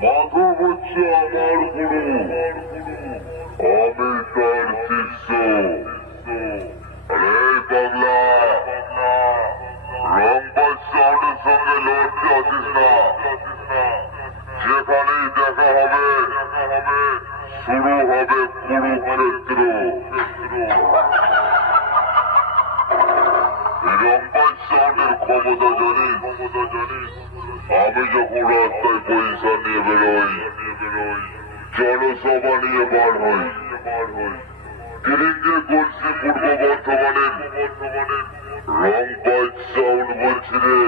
মাধব হচ্ছে আমার গুরু, আমি তার শিষ্য। আরে পাগলা, রংবাজ সাউন্ডের সঙ্গে লড়তে আছিস না। যেখানেই দেখা হবে শুরু হবে কুরুক্ষেত্র। রংবাজ সাউন্ডের ক্ষমতা জানিস? আমি যখন রাস্তায় পয়সা নিয়ে বেরোই, জনসভা নিয়ে বার হই, গিরিঙ্গে গলসি পূর্ব বর্ধমানের রংবাজ সাউন্ড বলছি রে।